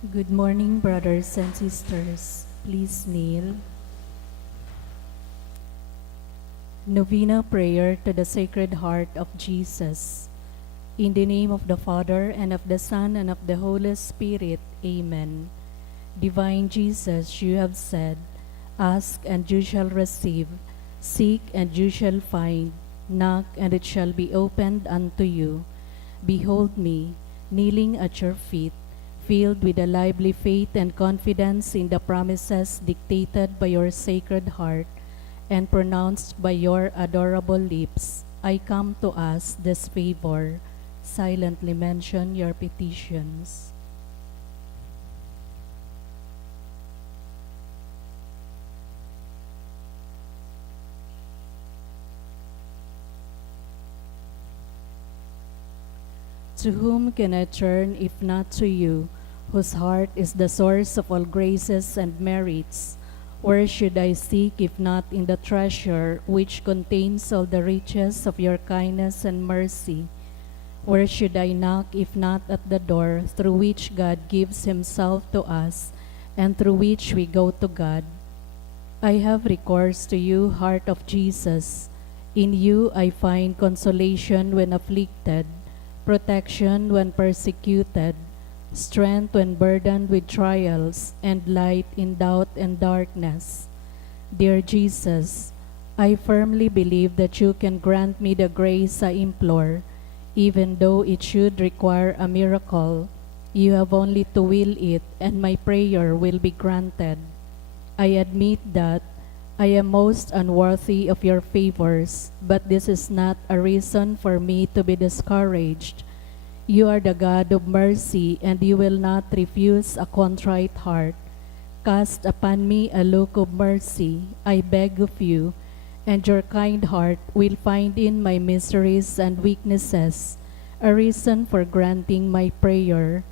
Good morning, brothers and sisters. Please kneel. Novena Prayer to the Sacred Heart of Jesus. In the name of the Father, and of the Son, and of the Holy Spirit. Amen. Divine Jesus, you have said, "Ask and you shall receive, seek and you shall find, knock and it shall be opened unto you." Behold me, kneeling at your feet, filled with a lively faith and confidence in the promises dictated by your Sacred Heart and pronounced by your adorable lips. I come to ask this favor. Silently mention your petitions. To whom can I turn if not to you, whose heart is the source of all graces and merits? Where should I seek if not in the treasure which contains all the riches of your kindness and mercy? Where should I knock if not at the door through which God gives himself to us and through which we go to God? I have recourse to you, heart of Jesus. In you I find consolation when afflicted, protection when persecuted, strength when burdened with trials, and light in doubt and darkness. Dear Jesus, I firmly believe that you can grant me the grace I implore, even though it should require a miracle. You have only to will it, and my prayer will be granted. I admit that I am most unworthy of your favors, but this is not a reason for me to be discouraged. You are the God of mercy, and you will not refuse a contrite heart. Cast upon me a look of mercy, I beg of you, and your kind heart will find in my miseries and weaknesses a reason for granting my prayer.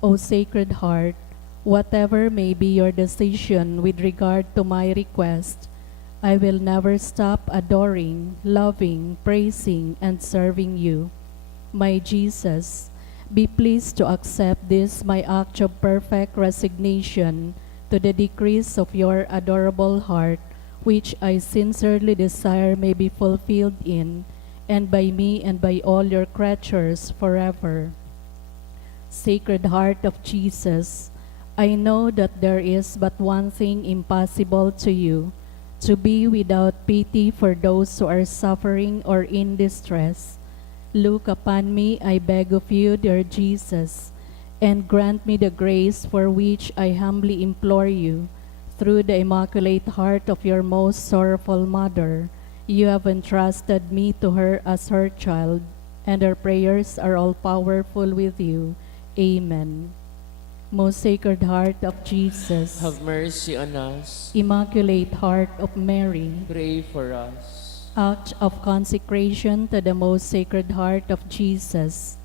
O Sacred Heart, whatever may be your decision with regard to my request, I will never stop adoring, loving, praising, and serving you. My Jesus, be pleased to accept this my act of perfect resignation to the decrees of your adorable heart, which I sincerely desire may be fulfilled in and by me and by all your creatures forever. Sacred Heart of Jesus, I know that there is but one thing impossible to you, to be without pity for those who are suffering or in distress. Look upon me, I beg of you, dear Jesus, and grant me the grace for which I humbly implore you. Through the Immaculate Heart of your most sorrowful Mother, you have entrusted me to her as her child, and her prayers are all powerful with you. Amen. Most Sacred Heart of Jesus, Have mercy on us. Immaculate Heart of Mary, Pray for us. act of consecration to the Most Sacred Heart of Jesus.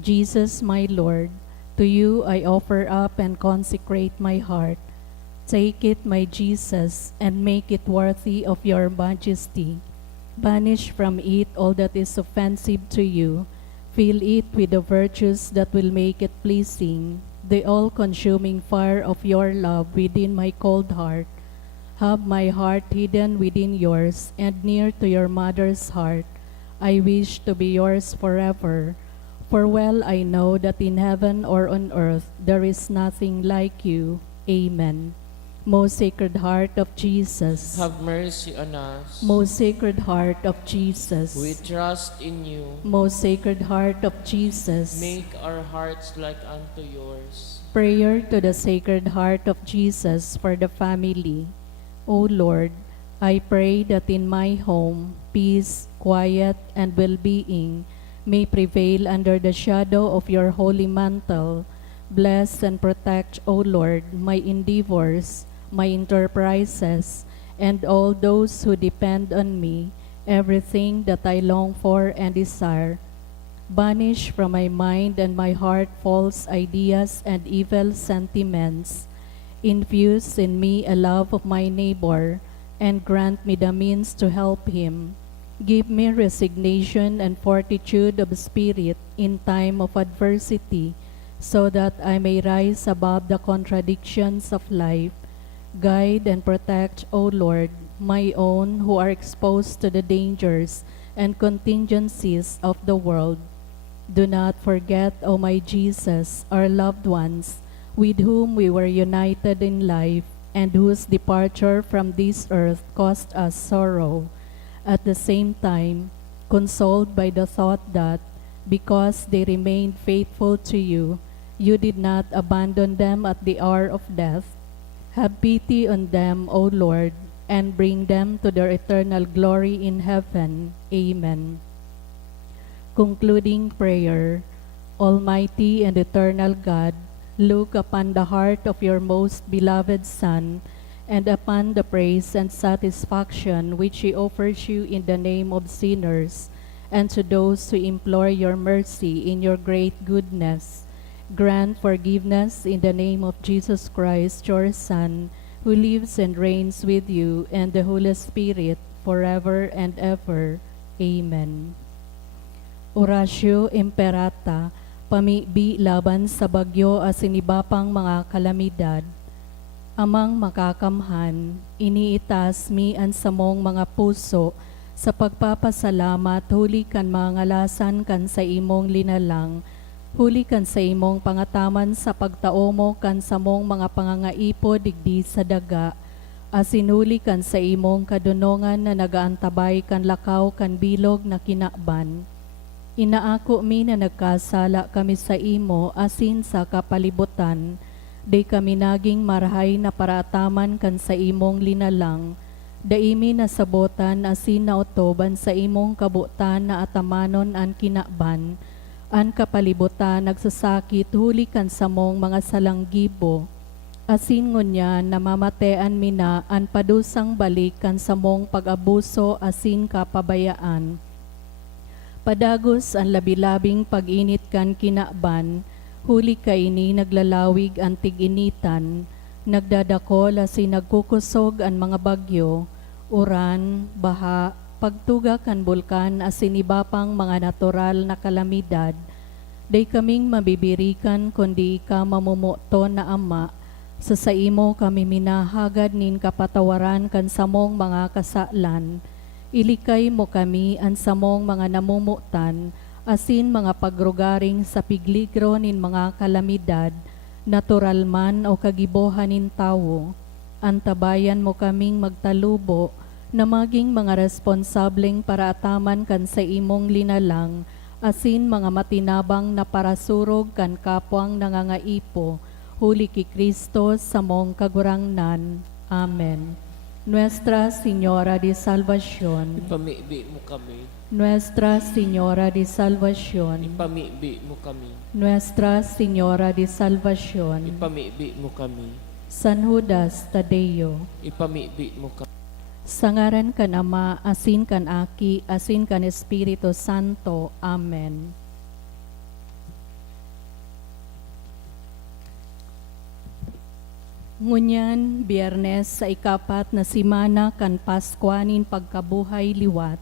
Jesus, my Lord, to you I offer up and consecrate my heart. Take it, my Jesus, and make it worthy of your majesty. Banish from it all that is offensive to you. Fill it with the virtues that will make it pleasing, the all-consuming fire of your love within my cold heart. Have my heart hidden within yours and near to your mother's heart. I wish to be yours forever. For well I know that in heaven or on earth there is nothing like you. Amen. Most Sacred Heart of Jesus, Have mercy on us. Most Sacred Heart of Jesus, We trust in you. Most Sacred Heart of Jesus, Make our hearts like unto yours. prayer to the Sacred Heart of Jesus for the family. O Lord, I pray that in my home, peace, quiet, and well-being may prevail under the shadow of your holy mantle. Bless and protect, O Lord, my endeavors, my enterprises, and all those who depend on me, everything that I long for and desire. Banish from my mind and my heart false ideas and evil sentiments. Infuse in me a love of my neighbor, and grant me the means to help him. Give me resignation and fortitude of spirit in time of adversity, so that I may rise above the contradictions of life. Guide and protect, O Lord, my own who are exposed to the dangers and contingencies of the world. Do not forget, O my Jesus, our loved ones, with whom we were united in life, and whose departure from this earth caused us sorrow. At the same time, consoled by the thought that, because they remained faithful to you, you did not abandon them at the hour of death. Have pity on them, O Lord, and bring them to their eternal glory in heaven. Amen. Concluding prayer. Almighty and eternal God, look upon the heart of your most beloved Son, and upon the praise and satisfaction which he offers you in the name of sinners, and to those who implore your mercy in your great goodness. Grant forgiveness in the name of Jesus Christ, your Son, who lives and reigns with you and the Holy Spirit, forever and ever. Amen. Oratio Imperata, pamibi laban sa bagyo at sinibapang mga kalamidad. Amang makakamhan, iniitas mi ang samong mga puso sa pagpapasalamat huli kan mga ngalasan kan sa imong linalang, huli kan sa imong pangataman sa pagtaomo kan samong mga pangangaipo digdi sa daga, asinuli kan sa imong kadunongan na nagaantabay kan lakaw kan bilog na kinakban. Inaako mi na nagkasala kami sa imo asin sa kapalibutan, day kami naging marahay na paraataman kan sa imong linalang, daimi na sabotan asin na utoban sa imong kabutan na atamanon an kinakban, an kapalibutan nagsasakit huli kan samong mga salanggibo, asin ngunya namamatean mina an padusang balik kan samong pag-abuso asin kapabayaan. Padagos ang labilabing pag-init kan kinakban, huli kaini naglalawig ang tig-initan, nagdadakol asin nagkukusog ang mga bagyo, uran, baha, pagtuga kan bulkan asin iba pang mga natural na kalamidad. Day kaming mabibirikan kundi ika mamumuto na Ama, sa imo kami minahagad nin kapatawaran kan samong mga kasalan. Ilikay mo kami ang samong mga namumutan, asin mga pagrugaring sa pigligro nin mga kalamidad, natural man o kagibohan nin tawo. Antabayan mo kaming magtalubo, na maging mga responsableng paraataman kan sa imong linalang, asin mga matinabang na parasurog kan kapwang nangangaipo, huli ki Kristo sa mong kagurangnan. Amen. Nuestra Señora de Salvación, Ipamibi mo kami. Nuestra Señora de Salvación, Ipamibi mo kami. Nuestra Señora de Salvación, Ipamibi mo kami. San Judas Tadeo, Ipamibi mo kami. sa ngaran kan Ama, asin kan Aki, asin kan Espiritu Santo. Amen. Ngunyan, Biyernes sa ikapat na simana kan Paskwanin pagkabuhay liwat,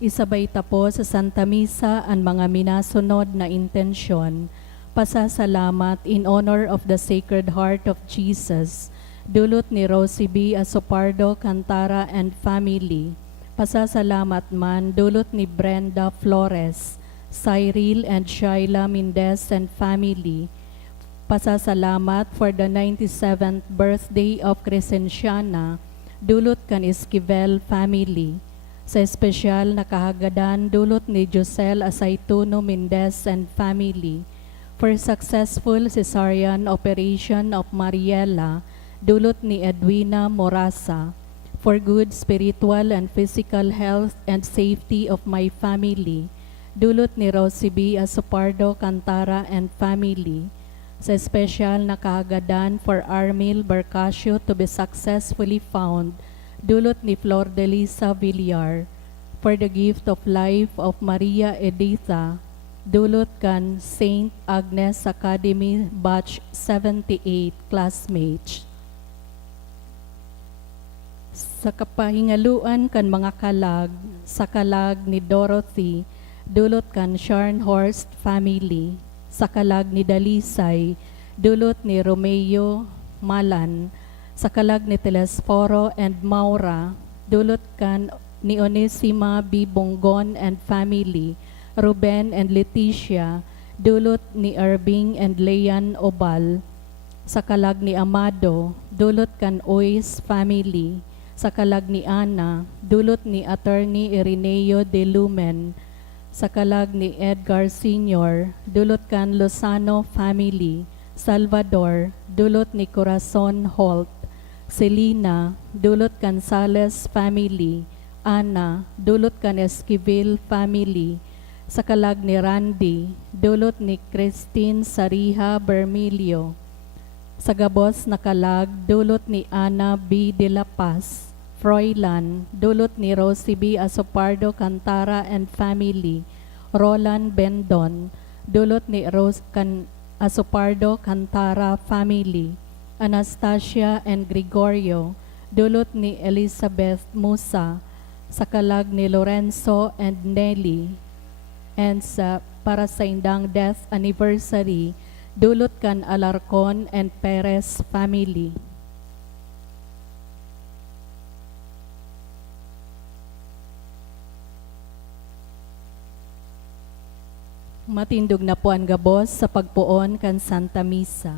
isabay tapo sa Santa Misa ang mga minasunod na intensyon, pasasalamat in honor of the Sacred Heart of Jesus, dulot ni Rosie B. Asopardo Cantara and family, pasasalamat man dulot ni Brenda Flores, Cyril and Shaila Mendez and family, pasasalamat for the 97th birthday of Crescenciana, dulot kan Esquivel family. Sa espesyal na kahagadan, dulot ni Josel Asaituno Mendez and family. For successful cesarean operation of Mariela, dulot ni Edwina Morasa. For good spiritual and physical health and safety of my family, dulot ni Rosie B. Asopardo Cantara and family. Sa espesyal na kahagadan for Armil Bercasio to be successfully found, dulot ni Flor de Lisa Villar. For the gift of life of Maria Editha, dulot kan Saint Agnes Academy Batch 78 classmates. Sa kapahingaluan kan mga kalag, sa kalag ni Dorothy, dulot kan Scharnhorst family. sa kalag ni Dalisay, dulot ni Romeo Malan, sa kalag ni Telesforo and Maura, dulot kan ni Onesima B. Bonggon and family, Ruben and Leticia, dulot ni Irving and Leanne Obal, sa kalag ni Amado, dulot kan Ois family, sa kalag ni Ana, dulot ni Attorney Ireneo de Lumen, sa kalag ni Edgar Sr., dulot kan Lozano family, Salvador, dulot ni Corazon Holt, Selena, dulot kan Sales family, Ana, dulot kan Esquivel family, sa kalag ni Randy, dulot ni Christine Sariha Bermilio, sa gabos na kalag, dulot ni Ana B. De La Paz, Froilan, dulot ni Rosie B. Asopardo Cantara and family, Roland Bendon, dulot ni Asopardo Cantara family, Anastasia and Gregorio, dulot ni Elizabeth Musa, sa kalag ni Lorenzo and Nelly, and para sa indang death anniversary, dulot kan Alarcon and Perez family. Matindog na po ang gabos sa pagpuon kan Santa Misa.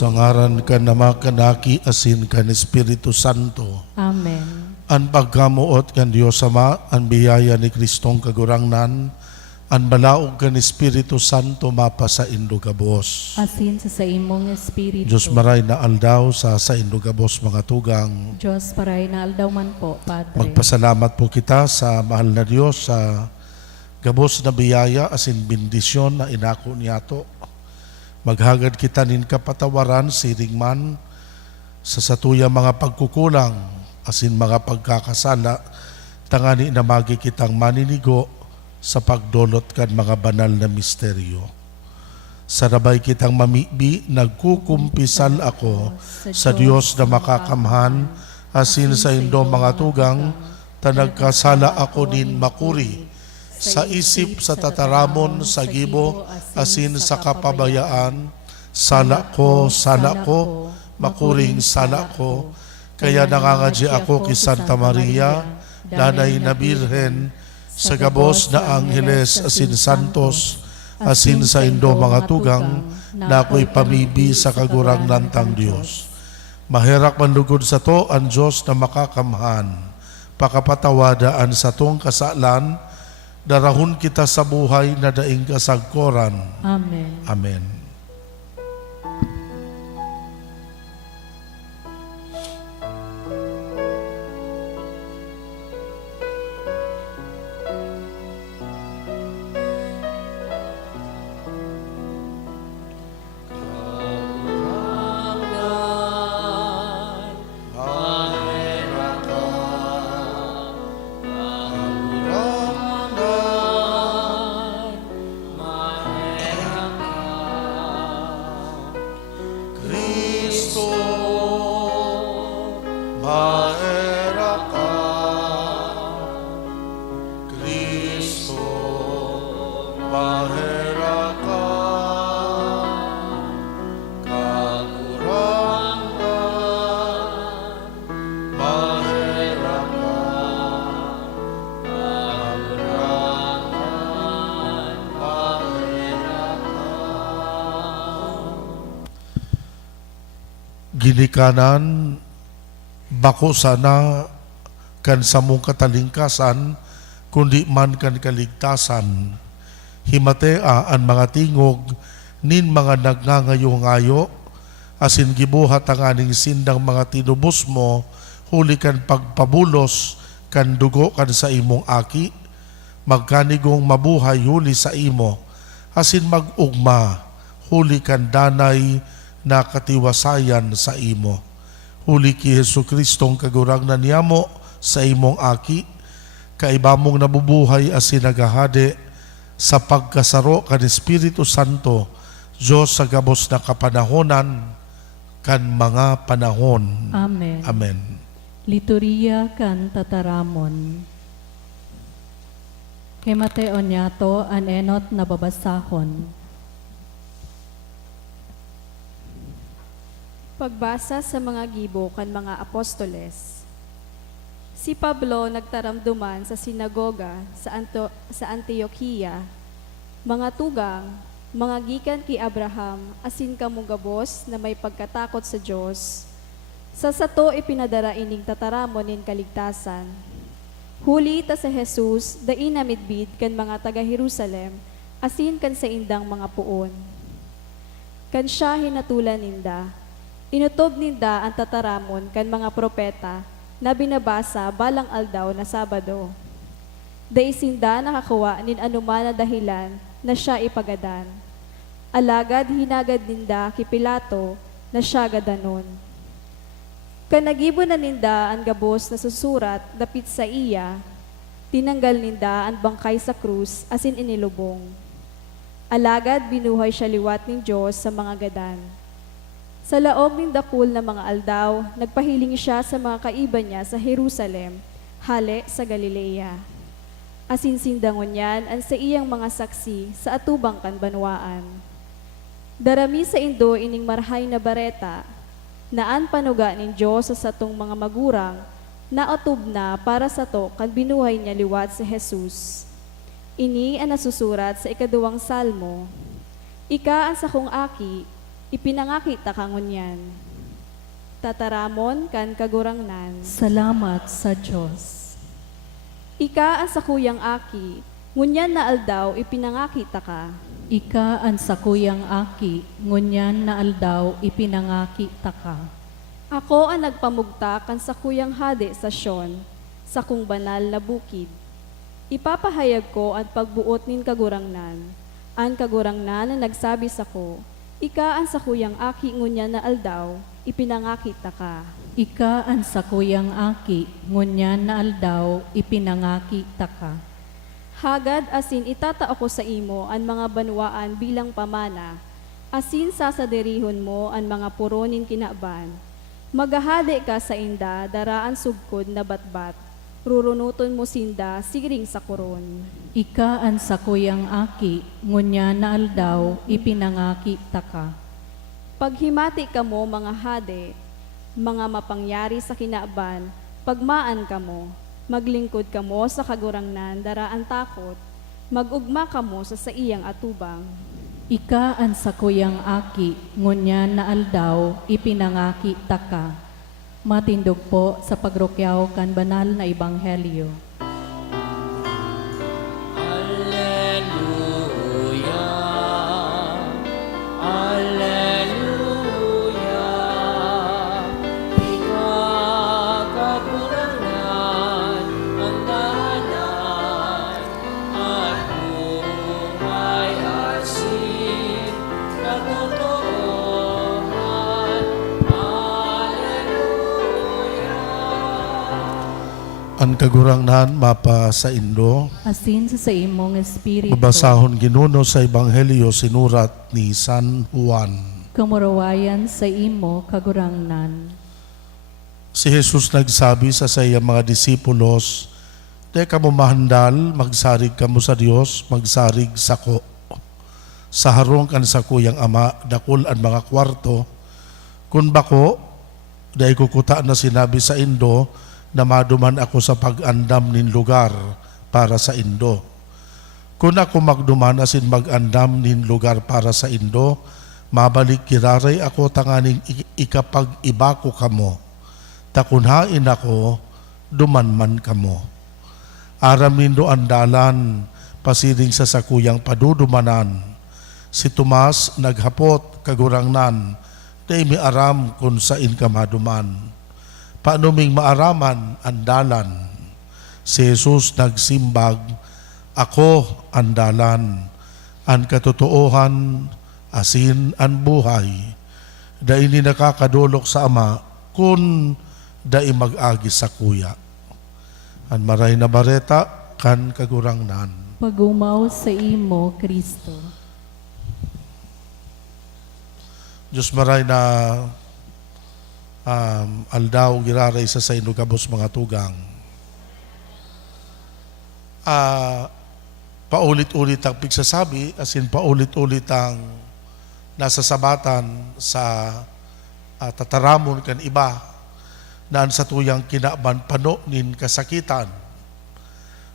Sa ngaran ka nama kanaki asin kan Espiritu Santo. Amen. An pagkamuot kan Diyos Ama, an biyaya ni Kristong kagurangnan, an balaog kan Espiritu Santo mapa sa indugabos. Asin sa imong espiritu. Diyos maray na aldaw sa indugabos mga tugang. Diyos paray na aldaw man po, Padre. Magpasalamat po kita sa mahal na Diyos sa gabos na biyaya asin bendisyon na inako niyato. Maghagad kita nin kapatawaran siring man sa satuya mga pagkukulang asin mga pagkakasala tangani na magi kitang maninigo sa pagdolot kan mga banal na misteryo. Sarabay kitang mamibi, nagkukumpisal ako sa Diyos na makakamhan asin sa indo mga tugang tanagkasala ako din makuri sa isip, sa tataramon, sa gibo, asin sa kapabayaan, sala ko, makuring sala ko, kaya nangangadya ako kay Santa Maria, Nanay na Birhen, sa gabos na Angeles, asin Santos, asin sa indo mga tugang, na ako'y pamibi sa kagurang nantang Diyos. Maherak manlugod sa to ang Diyos na makakamhan, pakapatawadaan sa tong kasalan, darahon kita sa buhay na daing kasagkoran. Amen. Amen. Ginikanan bako sana kan samong katalingkasan kundi man kan kaligtasan. Himatea ang mga tingog nin mga nagngangayo-ngayo asin gibuhat ang aning sindang mga tinubos mo, huli kan pagpabulos, kan dugo kan sa imong aki, magkanigong mabuhay huli sa imo, asin mag-ugma, huli kan danay na katiwasayan sa imo. Huli ki Hesu Kristong kagurangnan niyamo sa imong aki, kaibamong nabubuhay asin nagahade sa pagkasaro kan Espiritu Santo, Diyos sa gabos na kapanahonan, kan mga panahon. Amen. Amen. Liturgia kan tataramon. Kay Mateo niyato an enot na babasahon. Pagbasa sa mga gibo kan mga apostoles. Si Pablo nagtaramduman sa sinagoga sa Antioquia, mga tugang, mga gikan ki Abraham, asin kamo gabos na may pagkatakot sa Dios. Sa sato ipinadara ining tataramon nin kaligtasan. Huli ta sa Jesus, dai na midbid kan mga taga Jerusalem, asin kan sa indang mga puon. Kan siya hinatulan ninda, inutob ninda ang tataramon kan mga propeta na binabasa balang aldaw na Sabado. Dai sinda nakakuha nin anuman na dahilan na siya ipagadan. Alagad hinagad ninda ki Pilato na siya gadanon. Kanagibo na ninda ang gabos na susurat dapit sa iya, tinanggal ninda ang bangkay sa krus asin inilubong. Alagad binuhay siya liwat ng Diyos sa mga gadan. Sa laog ng dakul na mga aldaw, nagpahiling siya sa mga kaiba niya sa Jerusalem, hale sa Galilea. Asinsindangon yan ang sa iyang mga saksi sa atubang kanbanwaan. Darami sa Indo ining marhay na bareta, naan panuga nin Diyos sa satong mga magurang, na atub na para sa to kan binuhay niya liwat si Jesus. Ini ang nasusurat sa ikaduwang salmo, Ika ang sakong aki, ipinangakita ka ngunyan. Tataramon kan kagurangnan. Salamat sa Diyos. Ika ang sakuyang aki, ngunyan na aldaw ipinangakita ka. Ika ang sakuyang aki, ngunyan na aldaw ipinangakita ka. Ako ang nagpamugta kan sakuyang hade sa Sion, sa kung banal na bukid. Ipapahayag ko ang pagbuot nin kagurangnan. Ang kagurangnan na nagsabi sa ko, Ika ang sakuyang aki, ngunyan na aldaw, ipinangakita ka. Ika ang sakuyang aki, ngunyan na aldaw ipinangakita ka. Hagad asin itatao ko sa imo ang mga banwaan bilang pamana, asin sasaderihon mo ang mga puronin kinaban. Magahade ka sa inda, daraan sugkod na batbat, rurunuton mo sinda, siring sa koron. Ika ang sakuyang aki, ngunyan na aldaw ipinangakita ka. Paghimati ka mo mga hade, mga mapangyari sa kinaaban, pagmaan ka mo, maglingkod ka mo sa kagurangnan, daraan takot, magugma ka mo sa iyang atubang. Ika ang sakuyang aki, ngunyan na aldaw ipinangakita ka. Matindog po sa pagrukyaw kan banal na ebanghelyo. Alleluia. Alleluia. Ikaw kagurangan ang dahanan at buhay asin katotohanan. Alleluia. Ang kagurangnan mapa sa Indo, Asin sa imong espiritu, mabasahon ginuno sa Ebanghelyo sinurat ni San Juan. kamurawayan sa imo kagurangnan. Si Jesus nagsabi sa sayang mga disipulos, "Di ka mo mahandal, magsarig ka mo sa Dios, magsarig sa ko. Sa harong kan sa kuyang ama, dakul ang mga kwarto. Kun bako, dahil kukuta na sinabi sa Indo, na maduman ako sa pag-andam nin lugar para sa Indo. Kung ako magduman asin mag-andam nin lugar para sa Indo, mabalik kiraray ako tanganing ikapag-ibako kamo. Takunhain ako, dumanman kamo. Aram nindo andalan, pasiring sa sakuyang padudumanan. Si Tomas naghapot kagurangnan, Day mi aram kung sain ka maduman. Paano ming maaraman ang dalan? Si Jesus nagsimbag, ako ang dalan, ang katotoohan, asin ang buhay. Dai ni nakakadulok sa Ama, kun dai mag-agi sa kuya. Ang maray na bareta, kan kagurangnan. Pagumaw sa imo, Kristo. Diyos maray na aldaw giraray sa ino gabos mga tugang. Paulit-ulit ang pigsasabi, as in paulit-ulit ang nasa sabatan sa tataramon kan iba na sa tuyang kinaban pano nin kasakitan.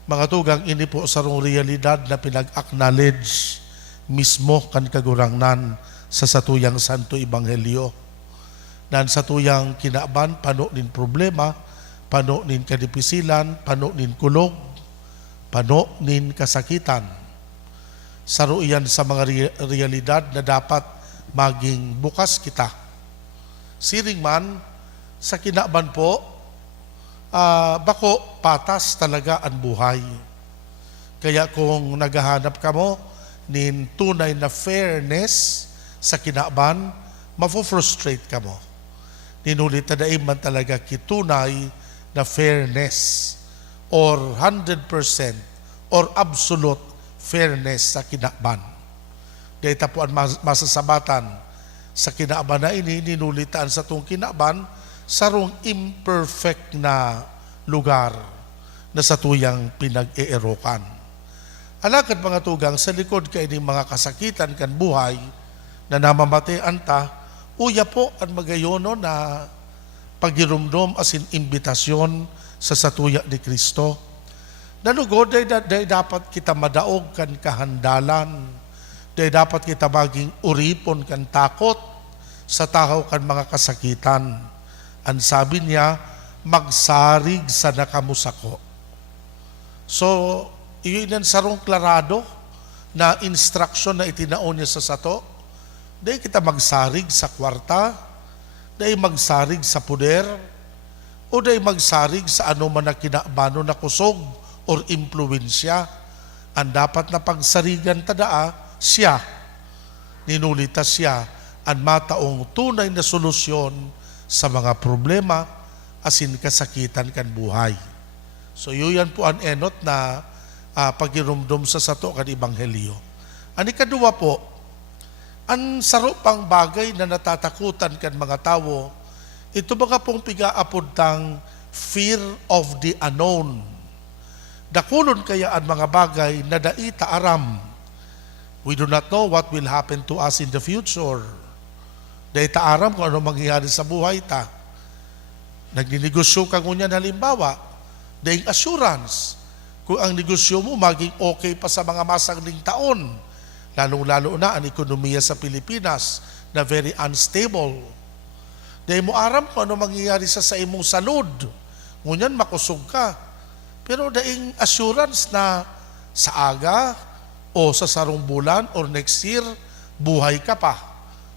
Mga tugang, ini po sa rong realidad na pinag-acknowledge mismo kan kagurangnan sa satuyang Santo Ebanghelyo. Nan satuyang kinaban, pano nin problema, pano nin kadipisilan, pano nin kulog, pano nin kasakitan. Saro iyan sa mga realidad na dapat maging bukas kita. Siring man, sa kinaban po, bako patas talaga ang buhay. Kaya kung naghahanap ka mo nin tunay na fairness sa kinaban, mafo-frustrate ka mo. Ninulit na daim man talaga kitunay na fairness or 100% or absolute fairness sa kinaban. Dahil tapuan masasabatan sa kinaban na ini, ninulitaan sa itong kinaban sarong imperfect na lugar na sa tuyang pinag-eerokan. Alakad mga tugang, sa likod kay ng mga kasakitan kan buhay na namamatayan ta, uya po ang magayono na pagirumdom asin imbitasyon sa satuya ni Kristo. Nanugod, day dapat kita madaog kan kahandalan, day dapat kita maging uripon kan takot sa tao kan mga kasakitan. Ang sabi niya, magsarig sa nakamusako. So, iyon ang sarong klarado na instruction na itinaon niya sa sato. Dahil kita magsarig sa kwarta, dahil magsarig sa puder, o dahil magsarig sa ano man na kinabano na kusog or impluensya. Ang dapat na pagsarigan tadaa, siya. Ninulita siya ang mataong tunay na solusyon sa mga problema asin kasakitan kan buhay. So yun po ang enot na pagirumdum sa sato kan Ebanghelyo. Ang ikadua po, ang saro pang bagay na natatakutan kan mga tao, ito mga pong pigaapod tang fear of the unknown. Dakulon kaya ang mga bagay na daita aram. We do not know what will happen to us in the future. Daita aram kung ano mangyayari sa buhay ta. Nagninegosyo ka ngunyan halimbawa, daing assurance, kung ang negosyo mo maging okay pa sa mga masangling taon, lalong-lalo na ang ekonomiya sa Pilipinas na very unstable. Dahil mo aram kung ano mangyayari sa imong salud, ngunyan makusog ka. Pero daing assurance na sa aga o sa sarong bulan or next year, buhay ka pa.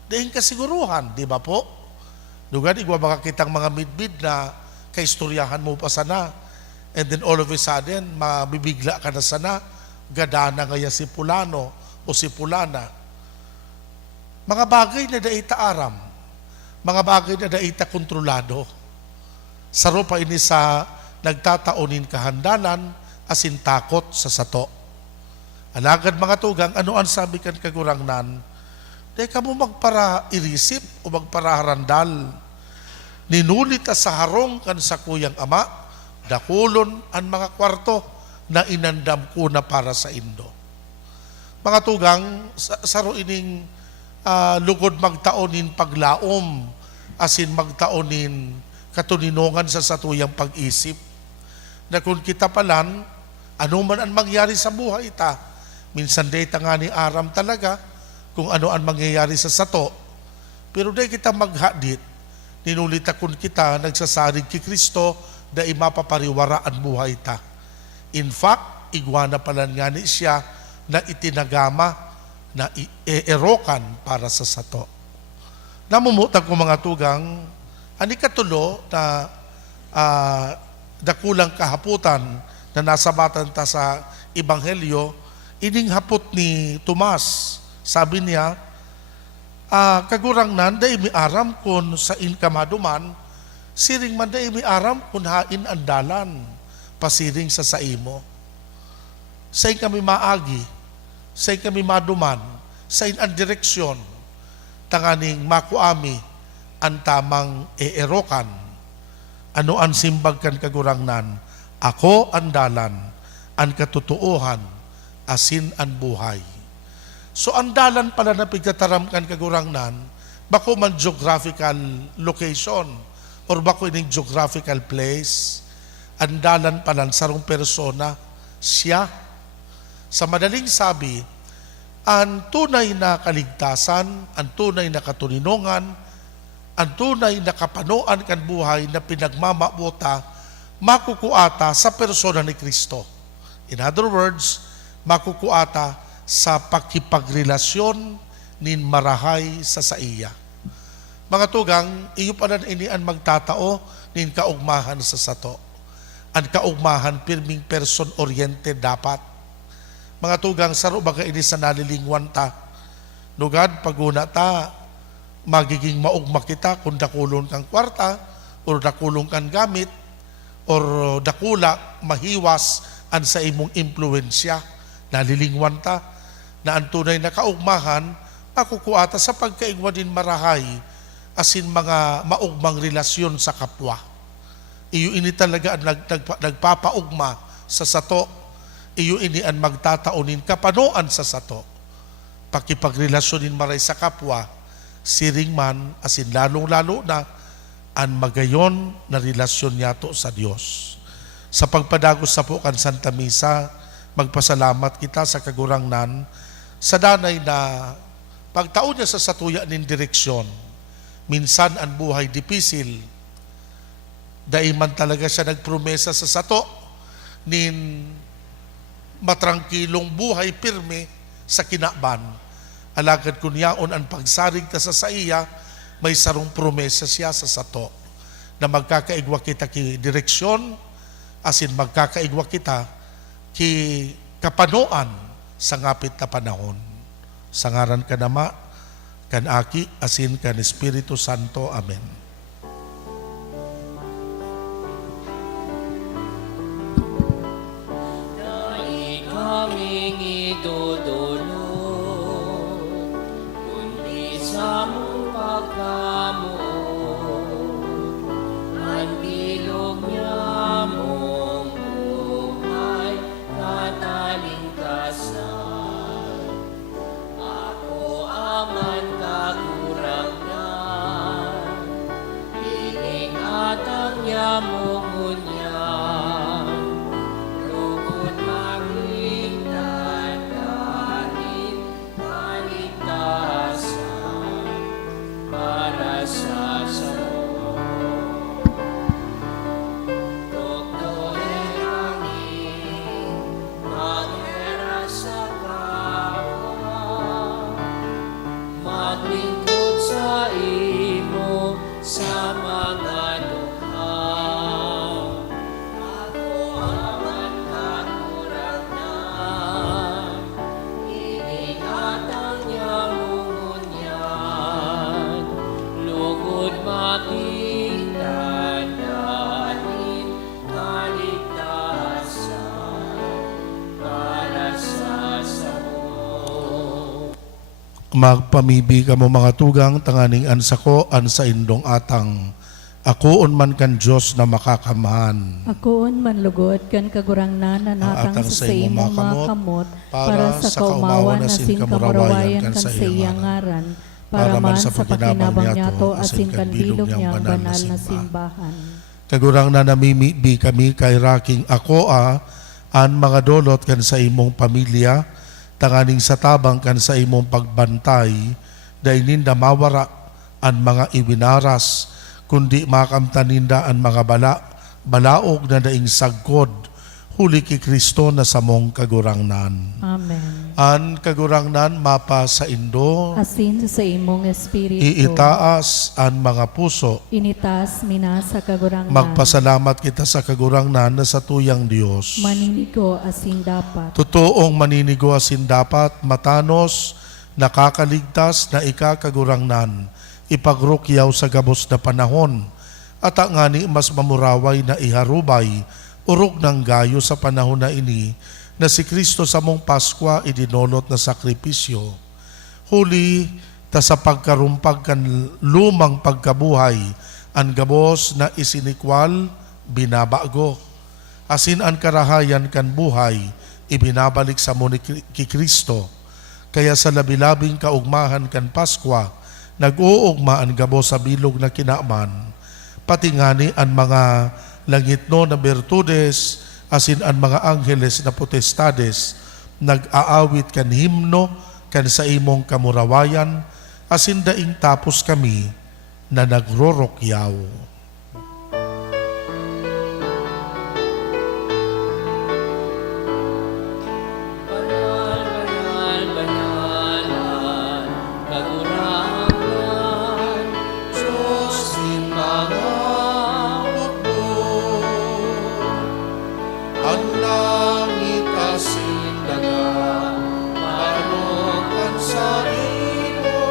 Daing kasiguruhan, di ba po? Dugan, igwa baka kitang mga midbid na kaistoryahan mo pa sana. And then all of a sudden, mabibigla ka na sana, gadana ngaya si Pulano o si Pulana. Mga bagay na daita aram, mga bagay na daita kontrolado. Saro pa ini sa nagtataonin kahandalan asin takot sa sato. Alagad mga tugang, ano ang sabi kan kagurangnan? Dahil ka mo magpara irisip o magpara harandal. Ninulita sa harong kan sa kuyang ama, dakulon ang mga kwarto na inandam ko na para sa indo. Mga tugang, saro ining lugod magtaonin paglaom, asin magtaonin katuninongan sa satuyang pag-isip. Na kung kita palan, ano man ang mangyari sa buhay ita, minsan day nga ni aram talaga, kung ano ang mangyayari sa sato. Pero dahil kita maghadit, ninulita kung kita nagsasarig ki Kristo, dahil mapapariwara ang buhay ta. In fact, igwana palan nga ni siya na itinagama na erokan para sa sato. Namumutag ko mga tugang, ani katulo na dakulang kahaputan na nasabatan ta sa Ebanghelyo, ining hapot ni Tomas. Sabi niya, kagurang nan, day mi aram kun sa inkamaduman, siring man day mi aram kun hain andalan, pasiring sa saimo. Say kami maagi, say kami maduman, say ang direksyon, tanganing makuami ang tamang eerokan. Ano ang simbag kan kagurang nan? Ako ang dalan, ang katutuohan, asin ang buhay. So ang dalan pala na pigkataram kan kagurang nan, bako man geographical location or bako ining geographical place, ang dalan pala sarong persona, siya. Sa madaling sabi, ang tunay na kaligtasan, ang tunay na katuninongan, ang tunay na kapanoan kan buhay na pinagmamabuta, makukuata sa persona ni Kristo. In other words, makukuata sa pakipagrelasyon nin marahay sa saiya. Mga tugang, iyo pa na inian magtatao nin kaugmahan sa sato. Ang kaugmahan pirming person-oriented dapat. Mga tugang, saro baga ini sa nalilingwan ta. Nugad, paguna ta, magiging maugma kita kung dakulon kang kwarta, or dakulong kang gamit, or dakula, mahiwas, an sa imong impluensya. Nalilingwan ta, na ang tunay na kaugmahan, makukuata sa pagkaigwa din marahay, asin mga maugmang relasyon sa kapwa. Iyo ini talaga ang nagpapaugma sa sato. Iyo ini ang magtataonin kapanoan sa sato. Pakipagrelasyonin maray sa kapwa, siring man, asin lalong-lalo na, ang magayon na relasyon niyato sa Diyos. Sa pagpadagos sa po kan Santa Misa, magpasalamat kita sa kagurangnan, sa danay na pagtao niya sa satuya nin direksyon. Minsan ang buhay dipisil, daiman talaga siya nagpromesa sa sato, nin matrangkilong buhay pirme sa kinaban. Alagad kunyaon ang pagsarig ta sa saiya, may sarong promesa siya sa sato, na magkakaigwa kita ki direksyon, asin magkakaigwa kita ki kapanoan sa ngapit na panahon. Sa ngaran ka nama, kan aki, asin kan Espiritu Santo. Amen. Dahil kaming idudulog, kundi sa mong pagkamot, ang bilog niya mong buhay, katalingkasan. Ako aman kakurangan, piling atang niya mong unyan, lugod makinggan dahil kaligtasan para sa sayo. Doktorerangin, maghera sa kapwa, maglingkod sa imo sa mga dukha. Ako aman kakurangan, iniatang niya mong unyan, lugod makinggan dahil kaligtasan para sa sayo. Magpamibi ka mo mga tugang, tanganing ansako, ansa indong atang, akoon man kan Diyos na makakamahan. Akoon manlugod kan kagurangnan na natang atang sa sa imong imong mga kamot, para sa kaumawan na sin kamurawayan kan sa iyang ngaran, para man sa pakinabang niyato asin kan bilog niyang banal na simbahan. Kagurang na namimibi kami kay raking ako an mga dolot kan sa imong pamilya, tanganing sa tabang kan sa imong pagbantay, dainin na mawara an mga iwinaras, kundi makamtaninda an mga balaog na daing sagkod, huli ki Kristo na samong kagurangnan. Amen. An kagurangnan mapa sa Indo, Asin sa imong espiritu, iitaas an mga puso. initas mina sa kagurangnan. Magpasalamat kita sa kagurangnan na sa tuyang Diyos. Maninigo asin dapat. Totoong maninigo asin dapat, matanos, nakakaligtas na ikakagurangnan, ipagrukyaw sa gabos na panahon, at ngani mas mamuraway na iharubay, urog ng gayo sa panahon na ini, na si Kristo sa mong Paskwa idinolot na sakripisyo. Huli, ta sa pagkarumpag kan lumang pagkabuhay, ang gabos na isinikwal, binabago. Asin ang karahayan kan buhay, ibinabalik sa muni ki Kristo. Kaya sa labilabing kaugmahan kan Paskwa, nag-uugma ang gabos sa bilog na kinaman, pati ngani ang mga langitno na bertudes, asin ang mga angheles na potestades, nag-aawit kan himno, kan sa imong kamurawayan, asin daing tapos kami na nagrorokyaw. Banal, banal, banalan, kagurangan, Diyos ni mga hukbo. Ang langit asin daga, manukan sa imo,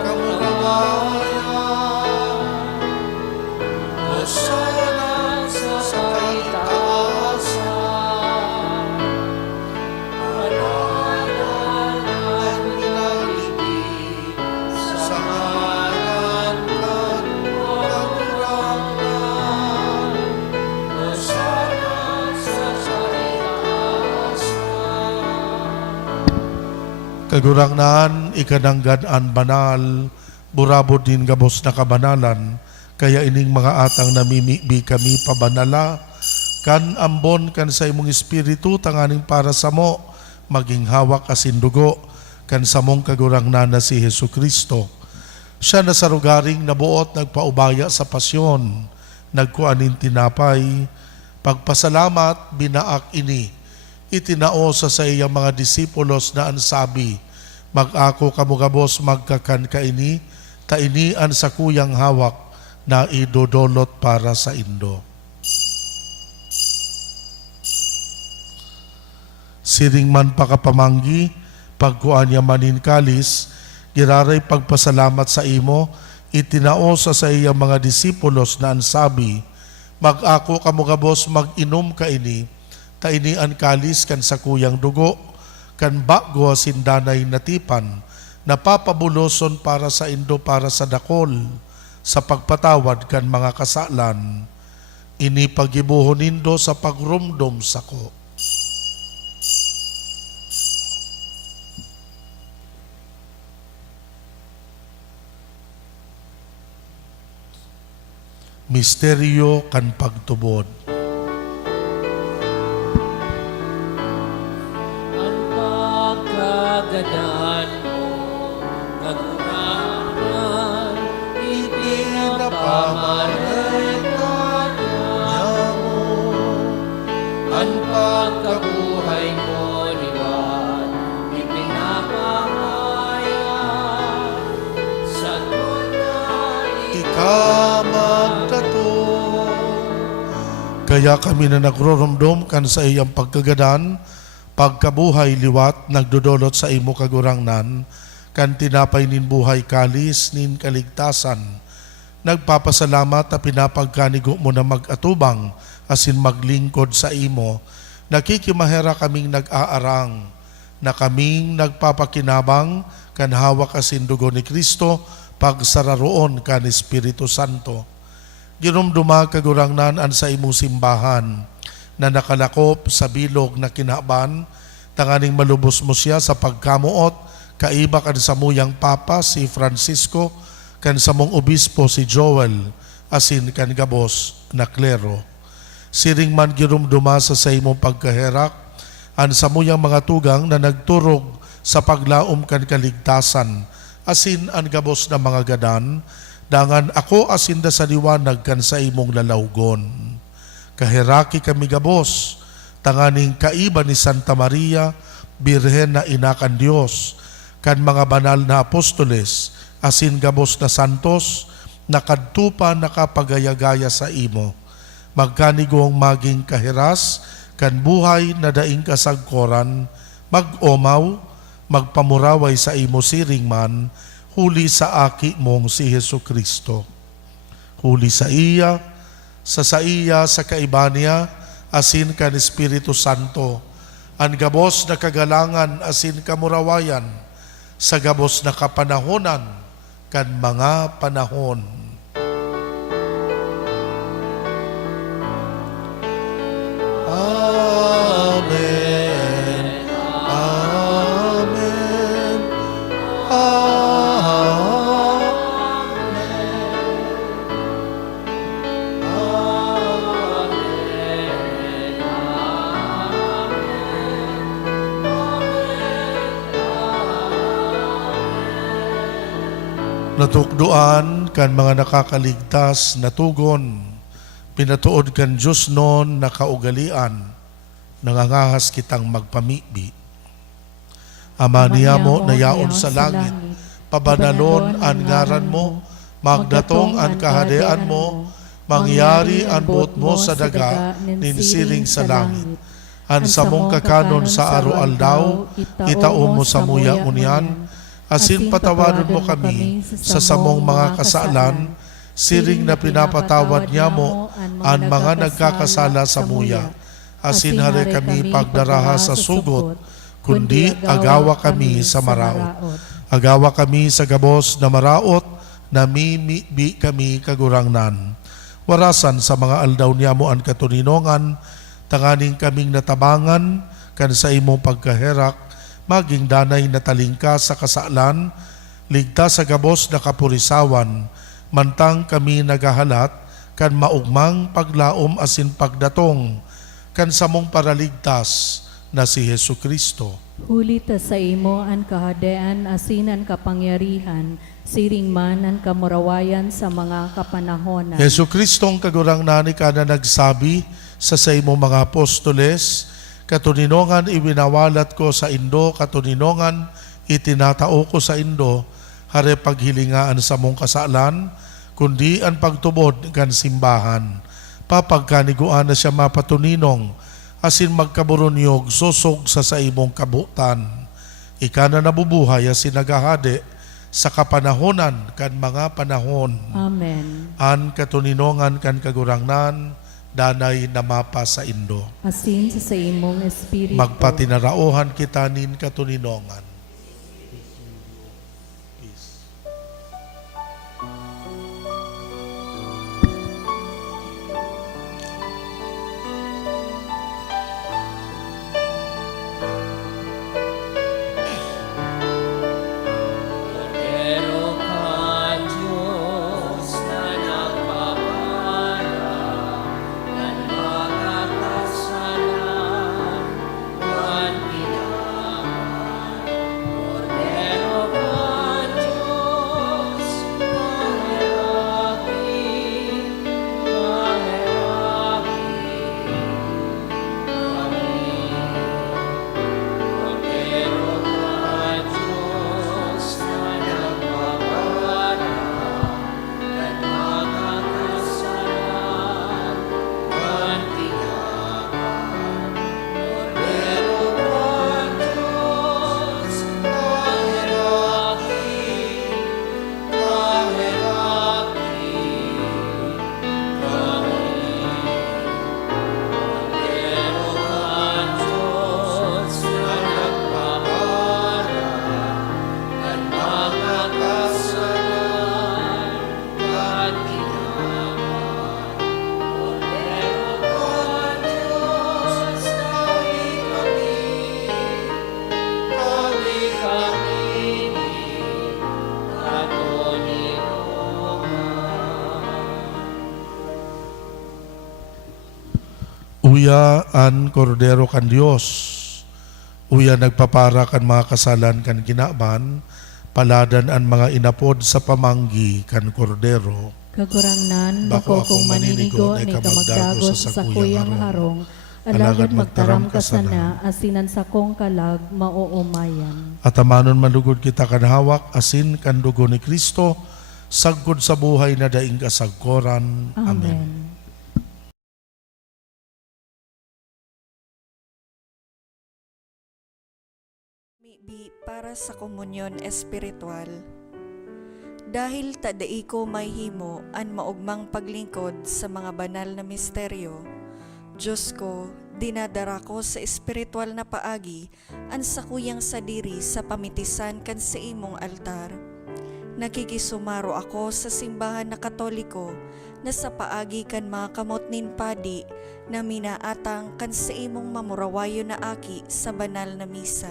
kamurawayan. Hosana sa kaitaasan, manalan ang nalipid, sa ngalan kan kagurangan. Hosana sa kagurangnan, ikananggan banal, burabod din gabos na kabanalan, kaya ining mga atang namimibi kami pabanala, kan ambon kan sa imong espiritu, tanganing para sa mo, maging hawak asin dugo, kan sa mong kagurangnan na si Hesu Kristo. Siya na sa rugaring nabuot nagpaubaya sa pasyon, nagkuanin tinapay, pagpasalamat binaak ini, itinao sa iyang mga disipulos na ansabi, mag-ako kamugabos magkakan ka ini, tainian sa kuyang hawak na idodolot para sa Indo. Siring man pakapamanggi, pagkuan niya manin kalis, giraray pagpasalamat sa imo, itinao sa iyang mga disipulos na ansabi, mag-ako kamugabos mag-inom ka ini, tainian kalis kan sa kuyang dugo, kan bago sindanay natipan, napapabuloson para sa Indo para sa dakol, sa pagpatawad kan mga kasalan, ini pagibuhon nindo sa pagrumdom sako. Misteryo kan pagtubod. ang pagkagadan mo, kagurangan, ipinapamalita niya mo. Ang pagkabuhay mo, liwan, ipinapahaya sa tunay. Ikamagdato. Kaya kami na nagroromdom kan sa iyang pagkagadan, pagkabuhay liwat, nagdudolot sa imo kagurangnan, kan tinapay nin buhay kalis nin kaligtasan. Nagpapasalamat na pinapagkanigo mo na mag-atubang, asin maglingkod sa imo. Nakikimahera kaming nag-aarang, na kaming nagpapakinabang, kan hawak asin dugo ni Kristo, pagsararoon kan Espiritu Santo. Ginumduma kagurangnan an sa imong simbahan, na nakalakop sa bilog na kinaban, tanganing malubos mo siya sa pagkamuot, kaiba kan sa muyang Papa si Francisco, kan sa mong obispo si Joel, asin kan gabos na klero. Siring man ginumduma sa imong pagkaherak, an sa muyang mga tugang na nagturog sa paglaom kan kaligtasan, asin an gabos na mga gadan, dangan ako asinda sa liwanag kan sa imong lalawgon. Kahiraki kami gabos, tanganing kaiba ni Santa Maria, Birhen na inakan Dios, kan mga banal na apostoles, asin gabos na santos, nakadtupa nakapagayagaya sa imo. Magkanigong maging kahiras, kan buhay na daing kasagkoran, mag-omaw, magpamuraway sa imo siring man, huli sa aki mong si Hesu Kristo. Huli sa iya, sa kaiba niya, asin kan Espiritu Santo, ang gabos na kagalangan asin kamurawayan, sa gabos na kapanahonan, kan mga panahon. Amen. Amen. Natukduan kan mga nakakaligtas na tugon, pinatuod kan Diyos noon na kaugalian, nangangahas kitang magpamibi. Ama niya mo na yaon sa langit, pabanalon an ngaran mo, magdatong an kahadean mo, mangyari an buot mo sa daga, ninsiring sa langit. An samong kakanon sa araw-aldaw, itao mo sa muya unyan, asin patawanon mo kami sa samong mga kasalan, siring na pinapatawad niya mo ang mga nagkakasala sa muya. Asin hare kami pagdaraha sa sugot, kundi agawa kami sa maraot. Agawa kami sa gabos na maraot, na mimibi kami kagurangnan. Warasan sa mga aldaw niya mo ang katuninongan, tanganing kaming natabangan, kan sa imong pagkaherak, maging danay na talingka sa kasalan, ligtas sa gabos na kapurisawan, mantang kami nagahalat, kan maugmang paglaom asin pagdatong, kan samong paraligtas na si Hesu Kristo. Huli ta sa imo ang kahadean asin ang kapangyarihan, siring man ang kamurawayan sa mga kapanahonan. Hesu Kristong kagurangnan ka na nagsabi sa imo mga apostoles, katuninongan iwinawalat ko sa Indo, katuninongan itinatao ko sa Indo, hare paghilingaan sa mong kasalan, kundi ang pagtubod kan simbahan. Papagkaniguan na siya mapatuninong, asin magkaburunyog susog sa imong kabutan. Ika na nabubuhay asin nagahade sa kapanahonan kan mga panahon. Amen. An katuninongan kan kagurangnan, danay na mapa sa Indo. Asin sa imong espiritu. Magpatinaraohan kita nin katuninongan. Pero ka Diyos na nagpapala ng mga kasalan, buwan pinaman. Pero ka Diyos, kahirapin, kami. Pero ka Diyos na nagpapala ng mga kasalan, buwan pinaman. Pero ka Diyos, kahirapin, kami. Pero ka Diyos na nagpapala ng mga kasalan, buwan pinaman. Pero ka Diyos, kami katuninongan. Uya an kordero kan Dios, uya nagpapara kan mga kasalan kan kinaban, paladan an mga inapod sa pamanggi kan kordero. Kagurangnan, Bako bako kong maninigo maninigo ni na kamagdagos sa kuyang harong, Alagad magtaram ka sana, asinan sa kong kalag, mauumayan. At amanon manlugod kita kanhawak, asin kan dugo ni Kristo, sagkod sa buhay na daing kasagkoran. Amen. Amen. Mibi para sa komunyon espiritual. Dahil tadai ko may himo an maugmang paglingkod sa mga banal na misteryo, Diyos ko, dinadara ko sa espiritual na paagi an sakuyang sadiri sa pamitisan kan sa imong altar. Nakikisumaro ako sa simbahan na Katoliko na sa paagi kan mga kamot nin padi na minaatang kan sa imong mamurawayo na aki sa banal na misa.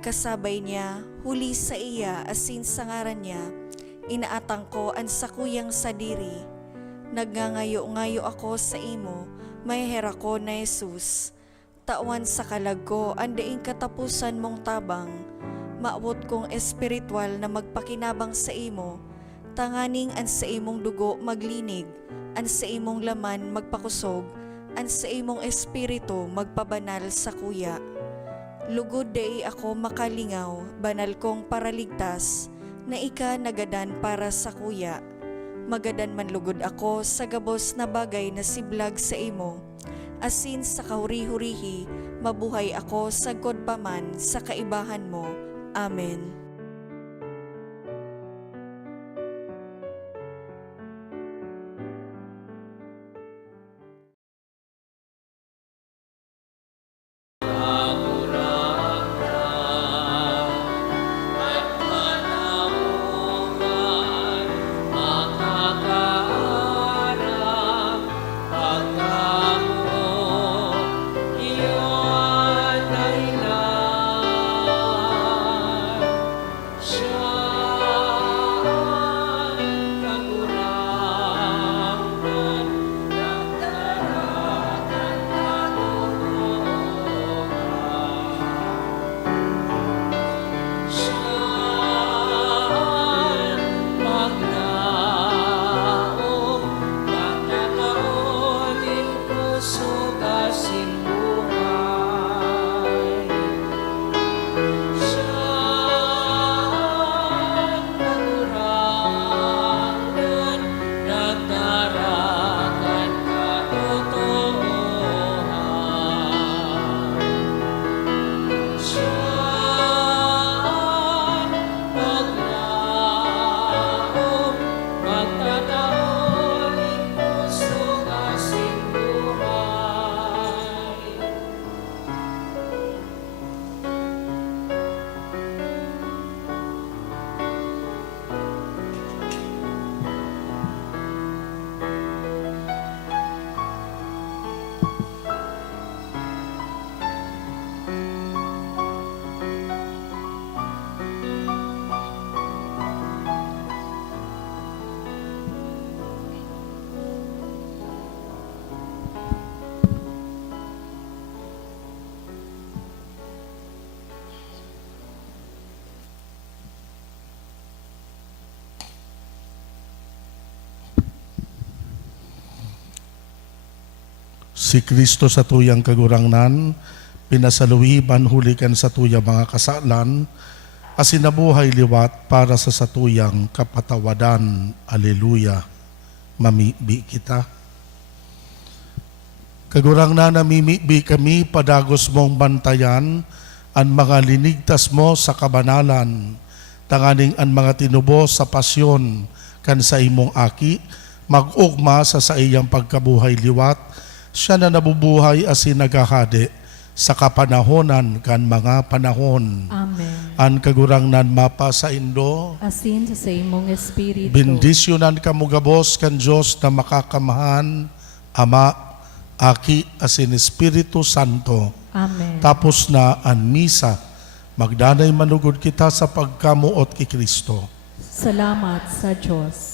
Kasabay niya, huli sa iya asin sa ngaran niya, inaatang ko ang sakuyang sadiri. Nagngangayo-ngayo ako sa imo, may hera ko na Jesus. Tawan sa kalag ko, andaing katapusan mong tabang. Maawot kong espiritual na magpakinabang sa imo, tanganing an sa imong dugo maglinig, an sa imong laman magpakusog, an sa imong espiritu magpabanal sa kuya. Lugod dai ako makalingaw, banal kong paraligtas, na ika nagadan para sa kuya. Magadan man lugod ako sa gabos na bagay na siblag sa imo. Asin sa kahuri-hurihi, mabuhay ako sa godpaman sa kaibahan mo. Amen. Si Kristo sa tuyang kagurangnan, pinasaluhiban hulikan sa tuyang mga kasalan, asin nabuhay liwat para sa satuyang kapatawadan. Aleluya. Mamibi kita. Kagurangnan, namimibi kami, padagos mong bantayan, ang mga linigtas mo sa kabanalan, tanganing ang mga tinubo sa pasyon, kan sa imong aki, mag-ugma sa iyang pagkabuhay liwat, siya na nabubuhay asin nagahade sa kapanahonan kan mga panahon. Amen. An kagurangnan mapa sa Indo, Asin sa imong espiritu. bendisyonan kamo gabos kan Diyos na makakamahan, Ama, Aki, asin Espiritu Santo. Amen. Tapos na ang misa, magdanay manugod kita sa pagkamuot kay Kristo. Salamat sa Diyos.